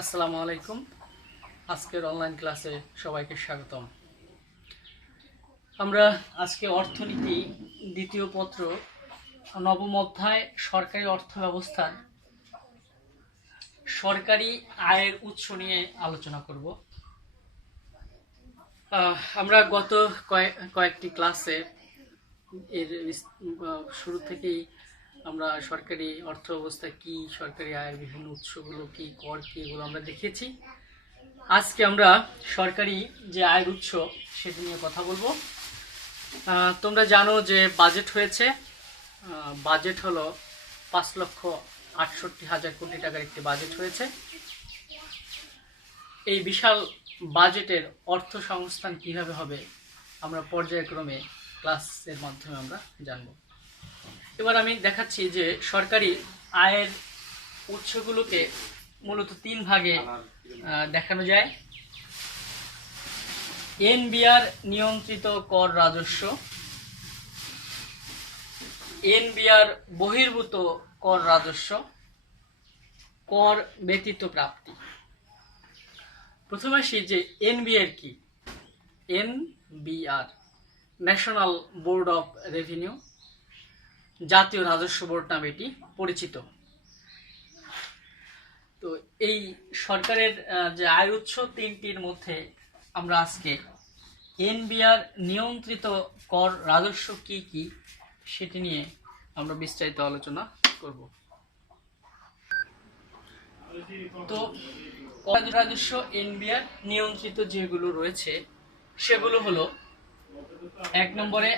আসসালামু আলাইকুম। আজকের অনলাইন ক্লাসে সবাইকে স্বাগতম। আমরা আজকে অর্থনীতি দ্বিতীয় পত্র নবম অধ্যায় সরকারি অর্থ ব্যবস্থার সরকারি আয়ের উৎস নিয়ে আলোচনা করব। আমরা গত কয়েকটি ক্লাসে এর শুরু থেকেই আমরা সরকারি অর্থ ব্যবস্থা কি, সরকারি আয়ের বিভিন্ন উৎসগুলো কি, কর কি, এগুলো আমরা দেখেছি। আজকে আমরা সরকারি যে আয়ের উৎস সেটি নিয়ে কথা বলবো। তোমরা জানো যে বাজেট হয়েছে। বাজেট হলো 5,68,000 কোটি টাকার একটি বাজেট হয়েছে। এই বিশাল বাজেটের অর্থ সংস্থান কিভাবে হবে আমরা পর্যায়ক্রমে ক্লাসের মাধ্যমে আমরা জানব। এবার আমি দেখাচ্ছি যে সরকারি আয়ের উৎসগুলোকে মূলত তিন ভাগে দেখানো যায়। এনবিআর নিয়ন্ত্রিত কর রাজস্ব, এনবিআর বহির্ভূত কর রাজস্ব, কর ব্যতীত প্রাপ্তি। প্রথমে আসি যে এনবিআর কি। NBR national board of revenue, জাতীয় রাজস্ব বোর্ড নামে এটি পরিচিত। তো এই সরকারের যে আয় উৎস তিনটির মধ্যে আমরা আজকে এনবিআর নিয়ন্ত্রিত কর রাজস্ব কি কি সেটি নিয়ে আমরা বিস্তারিত আলোচনা করব। তো কর রাজস্ব এনবিআর নিয়ন্ত্রিত যেগুলো রয়েছে সেগুলো হলো, 1 নম্বরে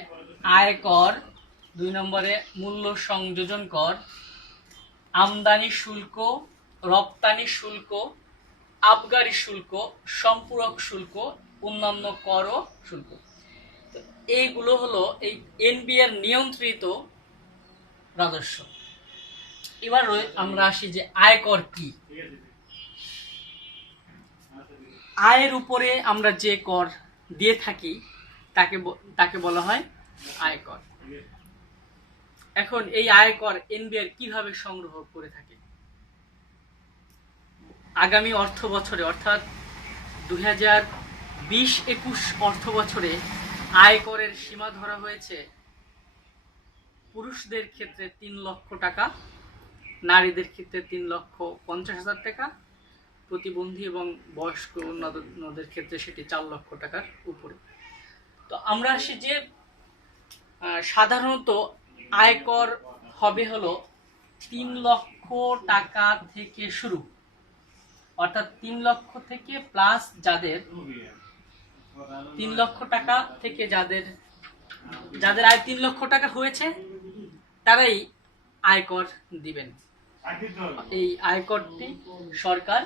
আয় কর, 2 নম্বরে মূল্য সংযোজন কর, আমদানি শুল্ক, রপ্তানি শুল্ক, আবগারি শুল্ক, সম্পূরক শুল্ক, অন্যান্য কর ও শুল্ক। এইগুলো হলো এই এনবিআর নিয়ন্ত্রিত রাজস্ব। এবার আমরা আসি যে আয়কর কি। আয়ের উপরে আমরা যে কর দিয়ে থাকি তাকে বলা হয় আয়কর। এখন এই আয়কর এনবিআর কিভাবে সংগ্রহ করে থাকে? আগামী অর্থ বছরে অর্থাৎ 2020-21 অর্থ বছরে আয়করের সীমা ধরা হয়েছে পুরুষদের ক্ষেত্রে 3 লক্ষ টাকা, নারীদের ক্ষেত্রে 3,50,000 টাকা, প্রতিবন্ধী এবং বয়স্ক অন্যদের ক্ষেত্রে সেটি 4 লক্ষ টাকার উপরে। তো আমরা আসি যে সাধারণত আয়কর হবে হলো 3 লক্ষ টাকা থেকে শুরু, অর্থাৎ 3 লক্ষ থেকে প্লাস যাদের 3 লক্ষ টাকা থেকে যাদের আয় 3 লক্ষ টাকা হয়েছে তারাই আয়কর দিবেন। এই আয়করটি সরকার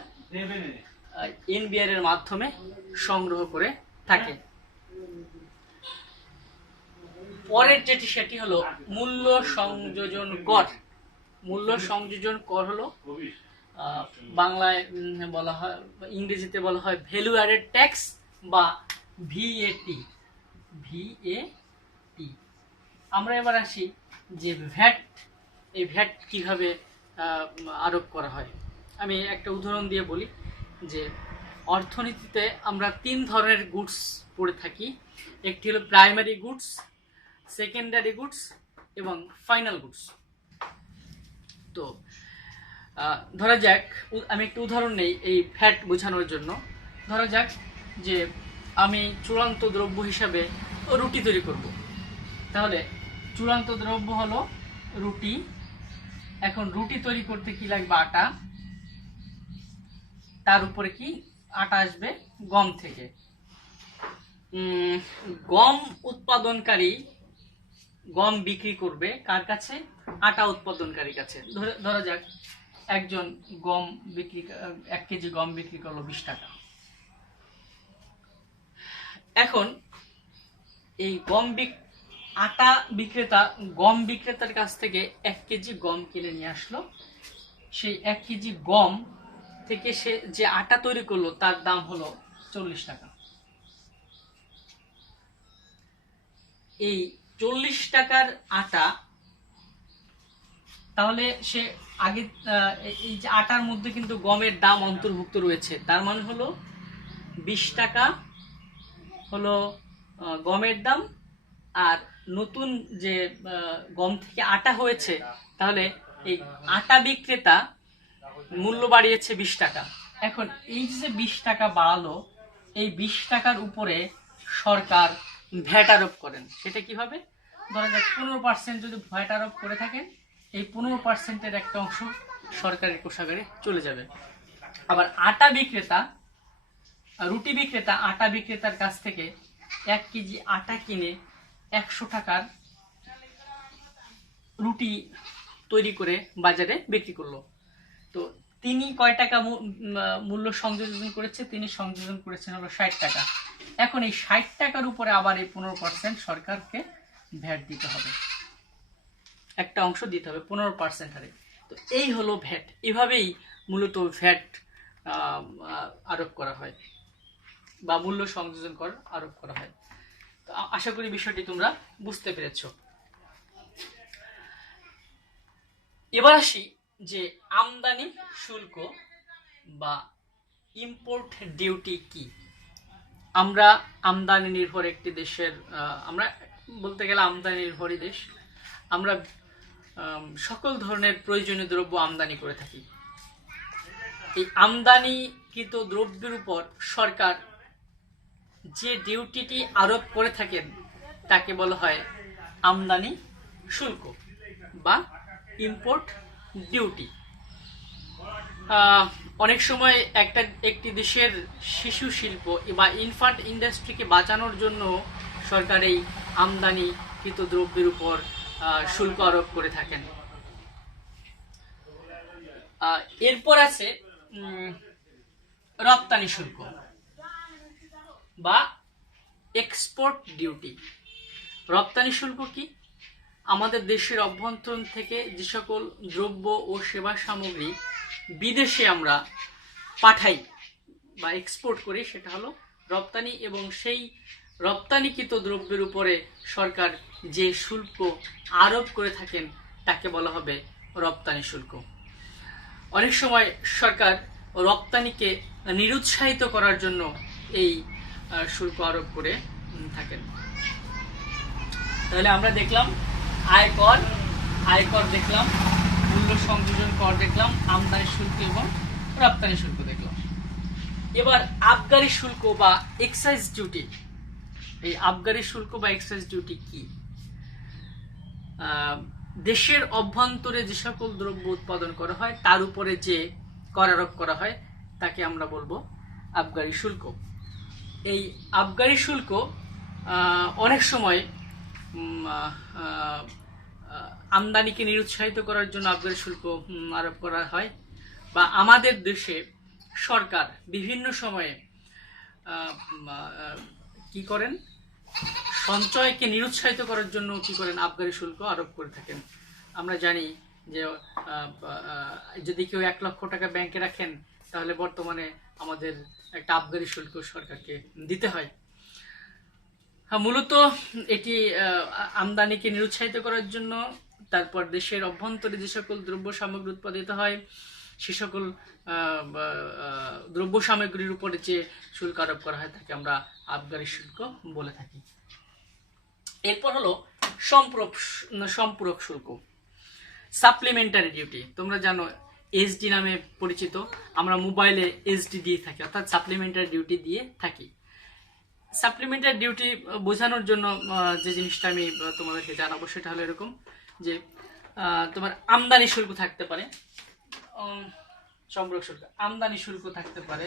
এনবিআর এর মাধ্যমে সংগ্রহ করে থাকে। পরের যেটি সেটি হলো মূল্য সংযোজন কর। মূল্য সংযোজন কর হলো বাংলায় বলা হয়, ইংরেজিতে বলা হয় ভ্যালু অ্যাডেড ট্যাক্স বা ভিএটি। আমরা এবার আসি যে ভ্যাট। এই ভ্যাট কিভাবে আরোপ করা হয় আমি একটা উদাহরণ দিয়ে বলি যে অর্থনীতিতে আমরা 3 ধরনের গুডস পড়ে থাকি। একটি হলো প্রাইমারি গুডস, সেকেন্ডারি গুডস এবং ফাইনাল গুডস। তো ধরা যাক, আমি একটা উদাহরণ নেই এই ভ্যাট বোঝানোর জন্য। ধরা যাক যে আমি চূড়ান্ত দ্রব্য হিসাবে রুটি তৈরি করব। তাহলে চূড়ান্ত দ্রব্য হলো রুটি। এখন রুটি তৈরি করতে কি লাগবে? আটা। তার উপরে কি আটা আসবে? গম থেকে। গম উৎপাদনকারী গম বিক্রি করবে কার কাছে? আটা উৎপাদনকারীর কাছে। ধরা যাক একজন 1 কেজি গম বিক্রি করলো 20 টাকা। এখন এই আটা বিক্রেতা গম বিক্রেতার কাছ থেকে 1 কেজি গম কিনে নিয়ে আসলো। সেই 1 কেজি গম থেকে সে যে আটা তৈরি করলো তার দাম হলো 40 টাকা। এই 40 টাকার আটা, তাহলে সে আগে এই যে আটার মধ্যে কিন্তু গমের দাম অন্তর্ভুক্ত রয়েছে, তার মানে হলো 20 টাকা হলো গমের দাম, আর নতুন যে গম থেকে আটা হয়েছে, তাহলে এই আটা বিক্রেতা মূল্য বাড়িয়েছে 20 টাকা। এখন এই যে 20 টাকা বাড়ালো, এই 20 টাকার উপরে সরকার ভ্যাট আরোপ করেন। সেটা কিভাবে? ধরা যাক 15% যদি ভ্যাট আরোপ করে থাকেন, এই 15%-এর একটা অংশ সরকারের কোষাগারে চলে যাবে। আবার আটা বিক্রেতা, রুটি বিক্রেতা আটা বিক্রেতার কাছ থেকে 1 কেজি আটা কিনে 100 টাকার রুটি তৈরি করে বাজারে বিক্রি করলো। তো তিনি কয় টাকা মূল্য সংযোজন করেছে? তিনি সংযোজন করেছেন হলো 60 টাকা। এখন এই 60 টাকার উপরে আবার এই 15% সরকারকে ভ্যাট দিতে হবে, একটা অংশ দিতে হবে 15% হারে। তো এই হলো ভ্যাট। এভাবেই মূলত ভ্যাট আরোপ করা হয় বা মূল্য সংযোজন কর আরোপ করা হয়। তো আশা করি বিষয়টি তোমরা বুঝতে পেরেছ। এবার আসি যে আমদানি শুল্ক বা ইম্পোর্ট ডিউটি কি। আমরা আমদানি নির্ভর একটি দেশের, আমরা বলতে গেলে আমদানি নির্ভরই দেশ। আমরা সকল ধরনের প্রয়োজনীয় দ্রব্য আমদানি করে থাকি। এই আমদানিকৃত দ্রব্যের উপর সরকার যে ডিউটিটি আরোপ করে থাকেন তাকে বলা হয় আমদানি শুল্ক বা ইম্পোর্ট ডিউটি। অনেক সময় একটি দেশের শিশু শিল্প বা ইনফ্যান্ট ইন্ডাস্ট্রিকে বাঁচানোর জন্য সরকার এই আমদানিকৃত দ্রব্যের উপর শুল্ক আরোপ করে থাকেন। এরপর আছে রপ্তানি শুল্ক বা এক্সপোর্ট ডিউটি। রপ্তানি শুল্ক কি? আমাদের দেশের অভ্যন্তরীণ থেকে যে সকল দ্রব্য ও সেবা সামগ্রী বিদেশে আমরা পাঠাই বা এক্সপোর্ট করি, সেটা হলো রপ্তানি। এবং সেই রপ্তানিকৃত দ্রব্যের উপরে সরকার যে শুল্ক আরোপ করে থাকেন তাকে বলা হবে রপ্তানি শুল্ক। অনেক সময় সরকার রপ্তানিকে নিরুৎসাহিত করার জন্য এই শুল্ক আরোপ করে থাকেন। তাহলে আমরা দেখলাম আয়কর দেখলাম, মূল্য সংযোজন কর দেখলাম, আমদানি শুল্ক এবং রপ্তানি শুল্ক দেখলাম। এবার আবগারি শুল্ক বা এক্সাইজ ডিউটি। এই আবগারি শুল্ক বা এক্সাইজ ডিউটি কি? দেশের অভ্যন্তরে যে সকল দ্রব্য উৎপাদন করা হয় তার উপরে যে কর আরোপ করা হয় তাকে আমরা বলবো আবগারি শুল্ক। এই আবগারি শুল্ক অনেক সময় আমদানিকে নিরুৎসাহিত করার জন্য আবগারি শুল্ক আরোপ করা হয়, বা আমাদের দেশে সরকার বিভিন্ন সময়ে কি করেন, সঞ্চয়কে নিরুৎসাহিত করার জন্য কি করেন, আবগারি শুল্ক আরোপ করে থাকেন। আমরা জানি যে যদি কেউ 1 লক্ষ টাকা ব্যাংকে রাখেন তাহলে বর্তমানে আমাদের একটা আবগারি শুল্ক সরকারকে দিতে হয়। মূলত এটি আমদানিকে নিরুৎসাহিত করার জন্য, তারপর দেশের অভ্যন্তরে যে সকল দ্রব্য সামগ্রী উৎপাদিত হয় সে সকল দ্রব্য সামগ্রীর উপরে যে শুল্ক আরোপ করা হয় তাকে আমরা আবগারি শুল্ক বলে থাকি। এরপর হলো সম্পূরক শুল্ক, সাপ্লিমেন্টারি ডিউটি। তোমরা জানো এসডি নামে পরিচিত, আমরা মোবাইলে এসডি দিয়ে থাকি, অর্থাৎ সাপ্লিমেন্টারি ডিউটি দিয়ে থাকি। সাপ্লিমেন্টারি ডিউটি বোঝানোর জন্য যে জিনিসটা আমি তোমাদেরকে জানাবো সেটা হলো এরকম যে তোমার আমদানি শুল্ক থাকতে পারে, সম্পূরক শুল্ক, আমদানি শুল্ক থাকতে পারে,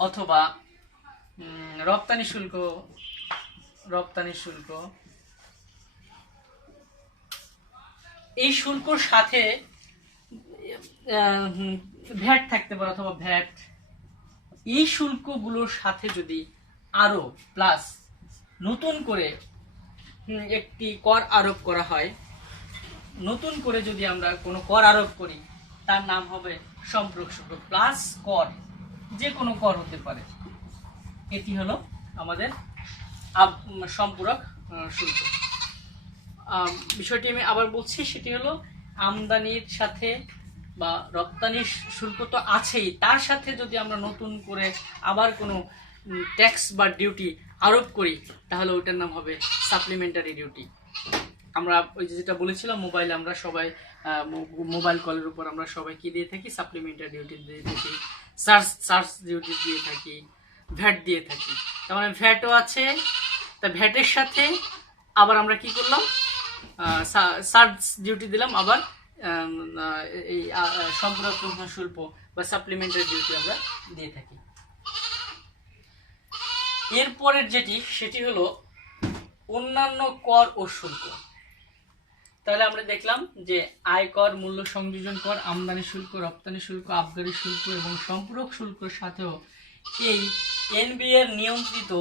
অথবা রপ্তানি শুল্ক, এই শুল্কর সাথে ভ্যাট থাকতে পারে অথবা ভ্যাট। এই শুল্কগুলোর সাথে যদি আরো প্লাস নতুন করে একটি কর আরোপ করা হয়, নতুন করে যদি আমরা কোনো কর আরোপ করি তার নাম হবে সম্পূরক শুল্ক। প্লাস কর, যে কোনো কর হতে পারে, এটি হলো আমাদের সম্পূরক শুল্ক। বিষয়টি আমি আবার বলছি, সেটি হলো আমদানির সাথে বা রপ্তানির শুল্ক তো আছেই, তার সাথে যদি আমরা নতুন করে আবার কোনো ট্যাক্স বা ডিউটি আরোপ করি তাহলে ওইটার নাম হবে সাপ্লিমেন্টারি ডিউটি। আমরা ওই যে যেটা বলেছিলাম, মোবাইলে আমরা সবাই মোবাইল কলের উপর আমরা সবাই কি দিয়ে থাকি, সাপ্লিমেন্টারি ডিউটি দিয়ে থাকি, চার্জ ডিউটি দিয়ে থাকি, ভ্যাট দিয়ে থাকি। তার মানে ভ্যাটও আছে, তা ভ্যাটের সাথে আবার আমরা কি করলাম, চার্জ ডিউটি দিলাম, আবার এই সম্পূরক শুল্ক বা সাপ্লিমেন্টারি ডিউটি আমরা দিয়ে থাকি। এরপরের সেটি হলো অন্যান্য কর ও শুল্ক। তাহলে আমরা দেখলাম যে আয়কর, মূল্য সংযোজন কর, আমদানি শুল্ক, রপ্তানি শুল্ক, আবগারি শুল্ক এবং সম্পূরক শুল্কের সাথেও এই এনবিআর নিয়ন্ত্রিত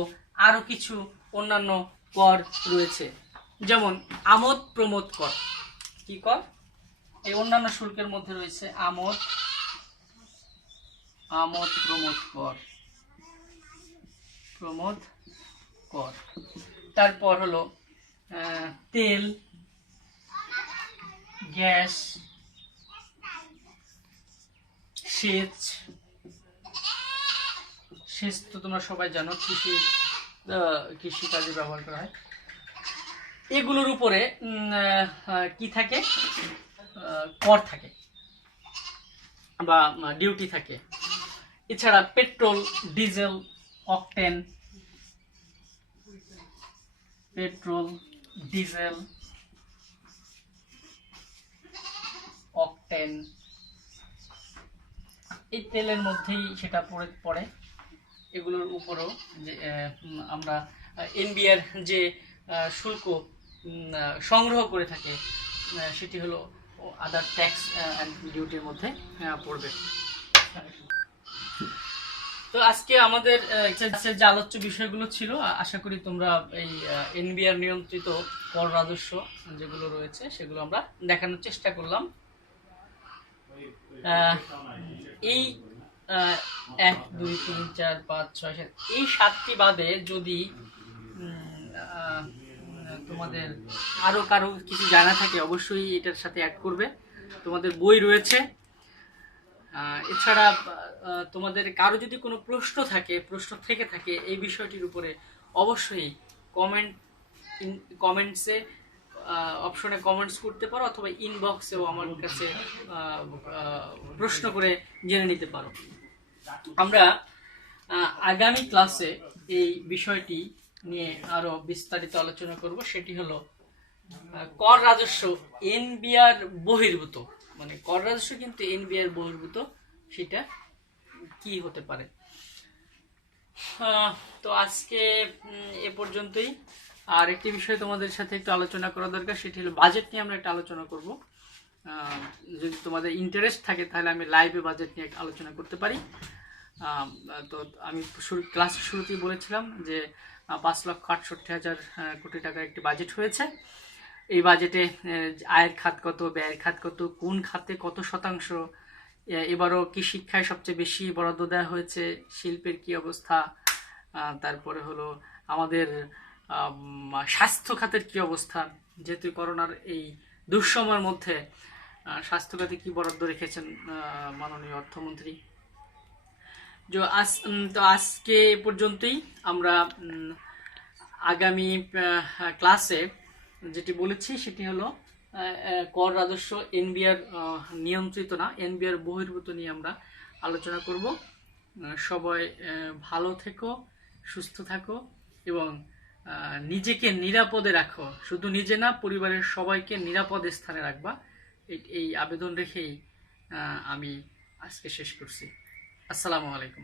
আরো কিছু অন্যান্য কর রয়েছে, যেমন আমোদ প্রমোদ কর। কি কর? এই অন্যান্য শুল্কের মধ্যে রয়েছে আমোদ প্রমোদ কর। তারপর হলো তেল, গ্যাস, সেচ তো তোমরা সবাই জানো, কৃষি কাজে ব্যবহার করা হয়। এগুলোর উপরে কি থাকে, কর থাকে বা ডিউটি থাকে। এছাড়া পেট্রোল, ডিজেল, অকটেন, এই তেলের মধ্যেই সেটা পড়ে। এগুলোর উপরও যে আমরা এনবিআর যে শুল্ক সংগ্রহ করে থাকে সেটি হলো আদার ট্যাক্স অ্যান্ড ডিউটির মধ্যে পড়বে। তো আজকে আমাদের যে আলোচ্য বিষয়গুলো ছিল, আশা করি তোমরা এই এনবিআর নিয়ন্ত্রিত কর রাজস্ব যেগুলো রয়েছে সেগুলো আমরা দেখানোর চেষ্টা করলাম। এই 1, 2, 3, 4, 5, 6, 7 এই 7টি বাদে যদি তোমাদের আরো কারো কিছু জানা থাকে অবশ্যই এটার সাথে অ্যাড করবে। তোমাদের বই রয়েছে। এছাড়া তোমাদের কারো যদি কোনো প্রশ্ন থেকে থাকে এই বিষয়টির উপরে অবশ্যই কমেন্টসে অপশনে কমেন্টস করতে পারো, অথবা ইনবক্সেও আমার কাছে প্রশ্ন করে জেনে নিতে পারো। আমরা আগামী ক্লাসে এই বিষয়টি নিয়ে আরো বিস্তারিত আলোচনা করব। সেটি হলো কর রাজস্ব এনবিআর বহির্ভূত, মানে কর রাজস্ব কিন্তু এনবিআর বহির্ভূত, সেটা কি হতে পারে। তো আজকে এ পর্যন্তই। আর একটি বিষয় তোমাদের সাথে একটু আলোচনা করা দরকার, সেটি হলো বাজেট নিয়ে আমরা একটা আলোচনা করব। যদি তোমাদের ইন্টারেস্ট থাকে তাহলে আমি লাইভে বাজেট নিয়ে আলোচনা করতে পারি। তো আমি ক্লাসের শুরুতেই বলেছিলাম যে 5,68,000 কোটি টাকার একটি বাজেট হয়েছে। এই বাজেটে আয়ের খাত কত, ব্যয়ের খাত কত, কোন খাতে কত শতাংশ, এবারও কি শিক্ষায় সবচেয়ে বেশি বরাদ্দ দেওয়া হয়েছে, শিল্পের কি অবস্থা, তারপরে হলো আমাদের স্বাস্থ্য খাতের কি অবস্থা, যেহেতু করোনার এই দুঃসময়ের মধ্যে স্বাস্থ্য খাতে কি বরাদ্দ রেখেছেন মাননীয় অর্থমন্ত্রী। তো আজকে এ পর্যন্তই। আমরা আগামী ক্লাসে যেটি বলেছি সেটি হলো কর রাজস্ব এনবিআর নিয়ন্ত্রিত না, এনবিআর বহির্ভূত নিয়ে আমরা আলোচনা করব। সবাই ভালো থেকো, সুস্থ থাকো এবং নিজেকে নিরাপদে রাখো। শুধু নিজে না, পরিবারের সবাইকে নিরাপদ স্থানে রাখবা। এই আবেদন রেখেই আমি আজকে শেষ করছি। আসসালামু আলাইকুম।